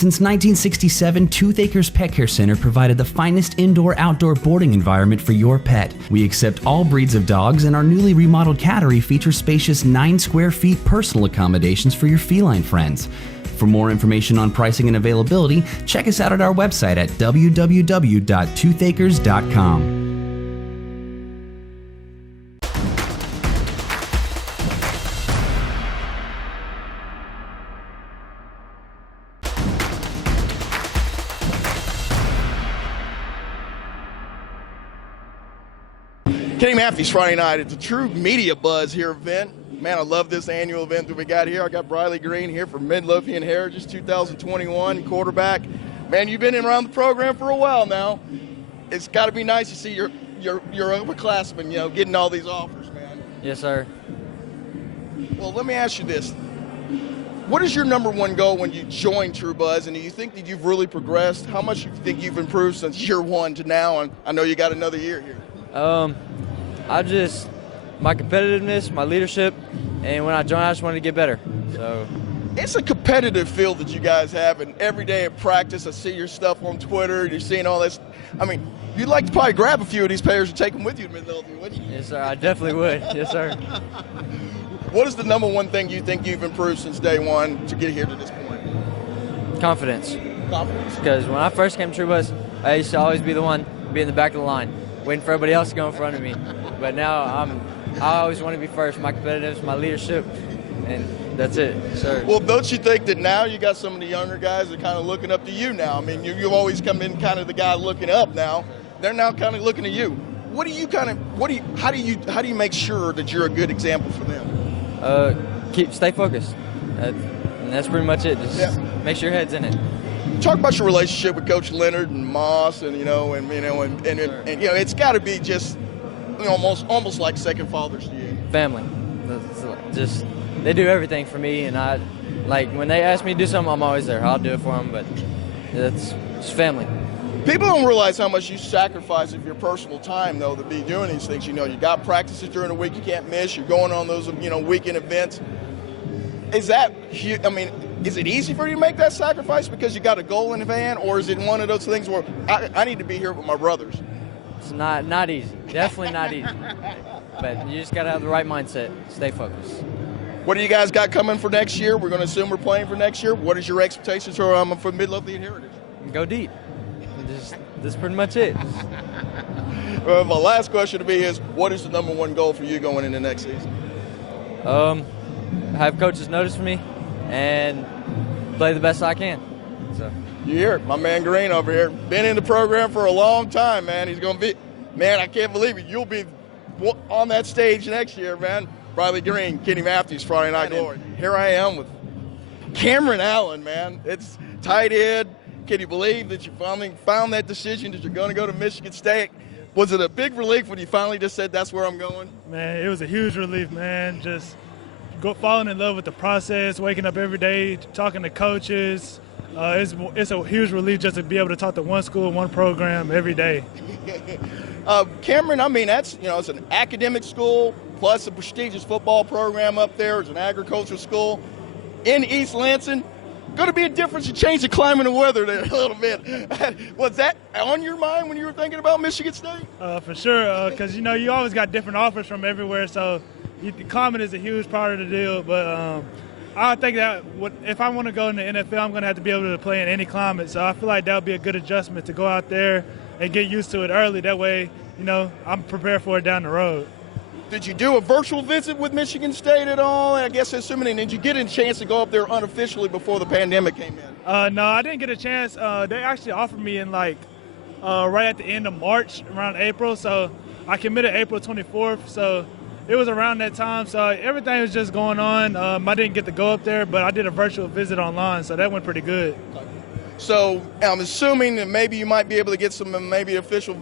Since 1967, Tooth Acres Pet Care Center provided the finest indoor-outdoor boarding environment for your pet. We accept all breeds of dogs, and our newly remodeled cattery features spacious 9 square feet personal accommodations for your feline friends. For more information on pricing and availability, check us out at our website at www.toothacres.com. Kenny Matthews Friday night. It's a true media buzz here event. Man, I love this annual event that we got here. I got Briley Green here from Midlothian Heritage 2021 quarterback. Man, you've been around the program for a while now. It's got to be nice to see your upperclassmen, getting all these offers, man. Yes, sir. Well, let me ask you this. What is your number one goal when you joined True Buzz, and do you think that you've really progressed? How much do you think you've improved since year one to now? And I know you got another year here. My competitiveness, my leadership, and when I joined, I just wanted to get better. So it's a competitive field that you guys have, and every day at practice, I see your stuff on Twitter, and you're seeing all this. I mean, you'd like to probably grab a few of these players and take them with you to Midlothian, wouldn't you? Yes, sir, I definitely would. Yes, sir. What is the number one thing you think you've improved since day one to get here to this point? Confidence. Confidence? Because when I first came to True Buzz, I used to always be the one be in the back of the line, waiting for everybody else to go in front of me. But now I always want to be first. My competitiveness, my leadership, and that's it, sir. Well, don't you think that now you got some of the younger guys that are kind of looking up to you now? I mean, you've always come in kind of the guy looking up now. They're now kind of looking to you. How do you make sure that you're a good example for them? Stay focused. And that's pretty much it. Just make sure your head's in it. Talk about your relationship with Coach Leonard and Moss, and it's got to be just almost like second fathers to you. Family. Just they do everything for me, and I when they ask me to do something, I'm always there. I'll do it for them, but it's family. People don't realize how much you sacrifice of your personal time, though, to be doing these things. You got practices during the week you can't miss. You're going on those, weekend events. Is it easy for you to make that sacrifice because you got a goal in hand, or is it one of those things where I need to be here with my brothers? It's not easy. Definitely not easy. But you just got to have the right mindset. Stay focused. What do you guys got coming for next year? We're going to assume we're playing for next year. What is your expectations for Midlothian Heritage? Go deep. That's pretty much it. Well, my last question to me is, what is the number one goal for you going into next season? Have coaches notice me and play the best I can. So you hear it, my man Green over here. Been in the program for a long time, man. He's going to be, man, I can't believe it. You'll be on that stage next year, man. Briley Green, Kenny Matthews, Friday Night Glory. Here I am with Kameron Allen, man. It's tight end. Can you believe that you finally found that decision that you're going to go to Michigan State? Was it a big relief when you finally just said, that's where I'm going? Man, it was a huge relief, man. Just falling in love with the process, waking up every day, talking to coaches. It's a huge relief just to be able to talk to one school, one program every day. Kameron, that's, it's an academic school plus a prestigious football program up there. It's an agricultural school in East Lansing. Going to be a difference. You change the climate and weather there a little bit. Was that on your mind when you were thinking about Michigan State? For sure, because, you always got different offers from everywhere, so the climate is a huge part of the deal. But I think that if I want to go in the NFL, I'm going to have to be able to play in any climate. So I feel like that would be a good adjustment to go out there and get used to it early. That way, I'm prepared for it down the road. Did you do a virtual visit with Michigan State at all? I guess did you get a chance to go up there unofficially before the pandemic came in? No, I didn't get a chance. They actually offered me in right at the end of March, around April. So I committed April 24th. So it was around that time. So everything was just going on. I didn't get to go up there, but I did a virtual visit online. So that went pretty good. So I'm assuming that maybe you might be able to get some official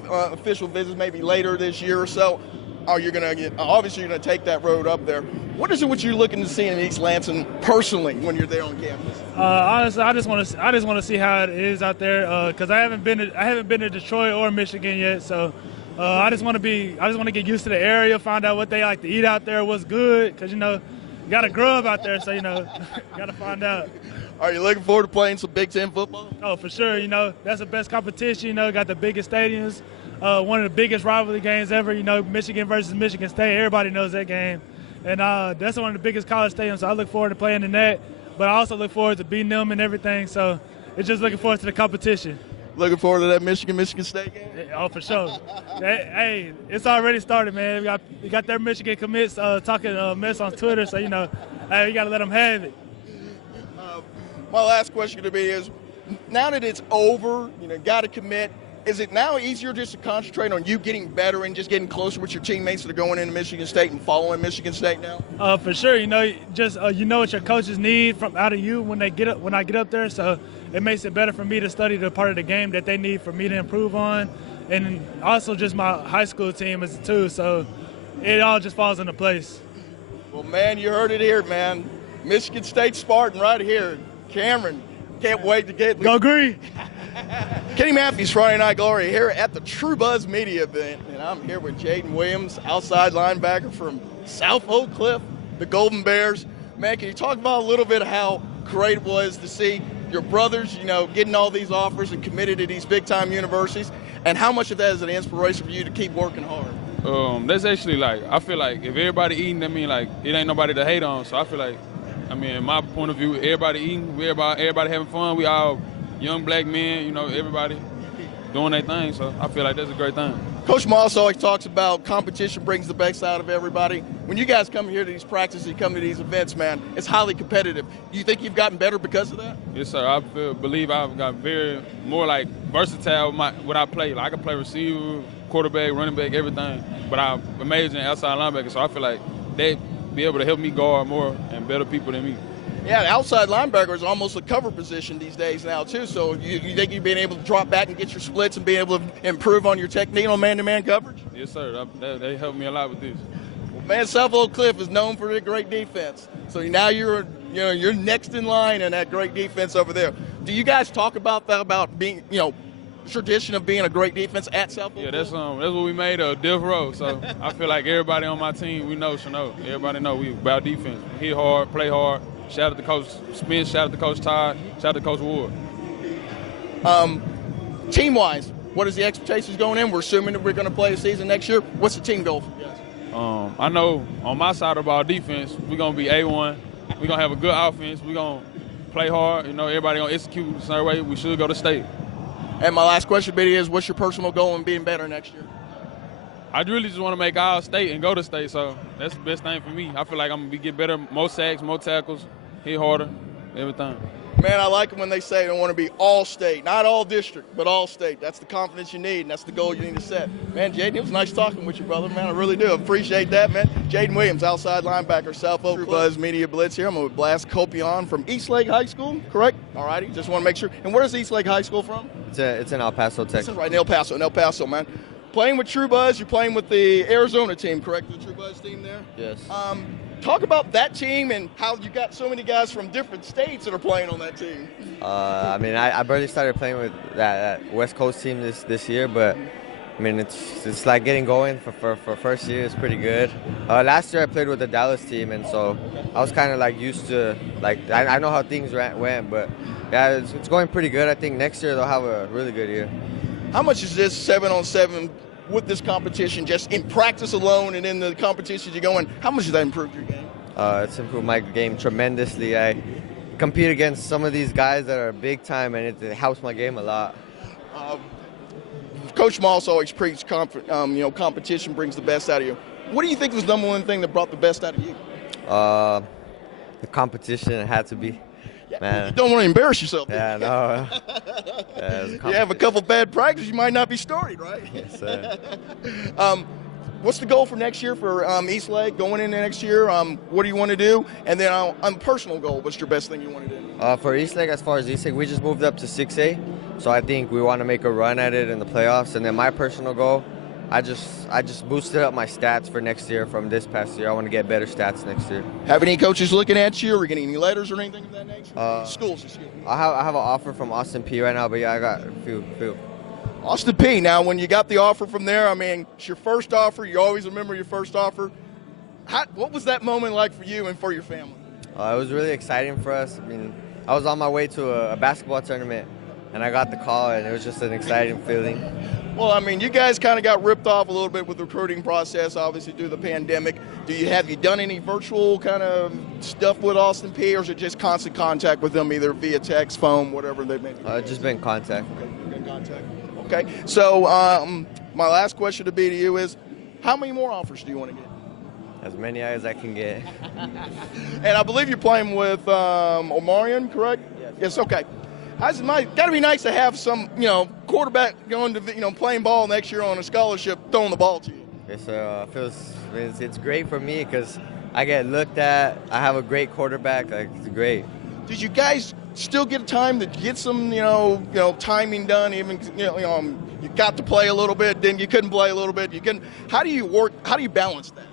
visits maybe later this year or so. Obviously you're going to take that road up there. What is it what you're looking to see in East Lansing personally when you're there on campus? Honestly, I just want to see how it is out there because I haven't been to Detroit or Michigan yet. So I just want to get used to the area, find out what they like to eat out there, what's good, because you got to grub out there, so got to find out. Are you looking forward to playing some Big Ten football? Oh, for sure. You know, that's the best competition. You know, got the biggest stadiums, one of the biggest rivalry games ever. You know, Michigan versus Michigan State. Everybody knows that game. And that's one of the biggest college stadiums, so I look forward to playing in that. But I also look forward to beating them and everything. So it's just looking forward to the competition. Looking forward to that Michigan State game? Oh, for sure. Hey, it's already started, man. We got their Michigan commits talking mess on Twitter, so, you know, hey, we got to let them have it. My last question to be is, now that it's over, you know, got to commit, is it now easier just to concentrate on you getting better and just getting closer with your teammates that are going into Michigan State and following Michigan State now? For sure. You know, just you know what your coaches need from out of you when I get up there. So it makes it better for me to study the part of the game that they need for me to improve on, and also just my high school team is too. So it all just falls into place. Well, man, you heard it here, man. Michigan State Spartan right here. Kameron, can't wait to get Go Green. Kenny Matthews, Friday Night Glory, here at the True Buzz Media event, and I'm here with Jayden Williams, outside linebacker from South Oak Cliff, the Golden Bears. Man, can you talk about a little bit of how great it was to see your brothers, you know, getting all these offers and committed to these big-time universities, and how much of that is an inspiration for you to keep working hard? That's actually like, I feel like if everybody eating, I mean, like, it ain't nobody to hate on. So I feel like, I mean, in my point of view, everybody eating, everybody having fun. We all young black men, you know, everybody doing their thing. So I feel like that's a great thing. Coach Moss always talks about competition brings the best out of everybody. When you guys come here to these practices, you come to these events, man, it's highly competitive. Do you think you've gotten better because of that? Yes, sir. I believe I've got more like versatile with what I play. Like I can play receiver, quarterback, running back, everything. But I'm amazing outside linebacker, so I feel like they be able to help me guard more and better people than me. Yeah, the outside linebacker is almost a cover position these days now, too. So you think you've been able to drop back and get your splits and be able to improve on your technique on man-to-man coverage? Yes, sir. They helped me a lot with this. Well, man, South Oak Cliff is known for their great defense. So now you're next in line in that great defense over there. Do you guys talk about that, about being, you know, tradition of being a great defense at South Oak? Yeah, that's what we made a diff row. So I feel like everybody on my team, we know, everybody know we about defense. Hit hard, play hard. Shout out to Coach Smith, shout out to Coach Todd, shout out to Coach Ward. Team-wise, what is the expectations going in? We're assuming that we're going to play a season next year. What's the team goal for you guys? I know on my side of our defense, we're going to be A1. We're going to have a good offense. We're going to play hard. You know, everybody going to execute the same way. We should go to state. And my last question, Biddy, is what's your personal goal in being better next year? I really just want to make all state and go to state, so that's the best thing for me. I feel like I'm going to get better, more sacks, more tackles, hit harder, everything. Man, I like it when they say they want to be all state, not all district, but all state. That's the confidence you need, and that's the goal you need to set. Man, Jaydon, it was nice talking with you, brother, man. I really do. Appreciate that, man. Jaden Williams, outside linebacker, South Oak Buzz Media Blitz here. I'm with Blast Compean from Eastlake High School, correct? All righty, just want to make sure. And where's Eastlake High School from? It's in El Paso, Texas. Right, in El Paso, man. Playing with True Buzz, you're playing with the Arizona team, correct? The True Buzz team there? Yes. Talk about that team and how you got so many guys from different states that are playing on that team. I mean, I barely started playing with that West Coast team this year, but I mean, it's like getting going for first year. It's pretty good. Last year I played with the Dallas team, and so I was kind of like used to, like, I know how things went, but yeah, it's going pretty good. I think next year they'll have a really good year. How much is this 7-on-7 with this competition, just in practice alone and in the competitions you go in, how much has that improved your game? It's improved my game tremendously. I compete against some of these guys that are big time, and it helps my game a lot. Coach Moss always preached, competition brings the best out of you. What do you think was the number one thing that brought the best out of you? The competition had to be. Man. You don't want to embarrass yourself. Yeah, no. You have a couple bad practices, you might not be starting, right? Yes, sir. What's the goal for next year for Eastlake, going into next year? What do you want to do? And then on personal goal, what's your best thing you want to do? For Eastlake, as far as Eastlake, we just moved up to 6A. So I think we want to make a run at it in the playoffs. And then my personal goal, I just boosted up my stats for next year from this past year. I want to get better stats next year. Have any coaches looking at you or getting any letters or anything of that nature? Schools, excuse me. I have an offer from Austin P right now, but yeah, I got a few. Austin P. Now, when you got the offer from there, I mean, it's your first offer. You always remember your first offer. What was that moment like for you and for your family? It was really exciting for us. I mean, I was on my way to a basketball tournament, and I got the call, and it was just an exciting feeling. Well, I mean, you guys kind of got ripped off a little bit with the recruiting process, obviously due to the pandemic. Have you done any virtual kind of stuff with Austin Peay, or is it just constant contact with them, either via text, phone, whatever they may be? Just been contact. Okay, been contact. Okay, so my last question to be to you is, how many more offers do you want to get? As many as I can get. And I believe you're playing with Omarion, correct? Yes. Okay. Got to be nice to have some, quarterback going to, playing ball next year on a scholarship, throwing the ball to you. It's great for me because I get looked at. I have a great quarterback. It's great. Did you guys still get time to get some, timing done? Even, you got to play a little bit, then you couldn't play a little bit. How do you work? How do you balance that?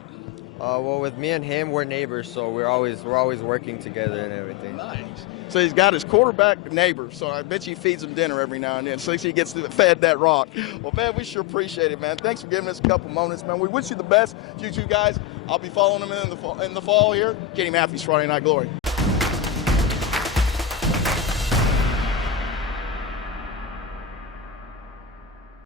Well, with me and him, we're neighbors, so we're always working together and everything. Nice. So he's got his quarterback neighbor, so I bet you he feeds him dinner every now and then, so he gets fed that rock. Well, man, we sure appreciate it, man. Thanks for giving us a couple moments, man. We wish you the best, you two guys. I'll be following him in the fall here. Kenny Matthews, Friday Night Glory.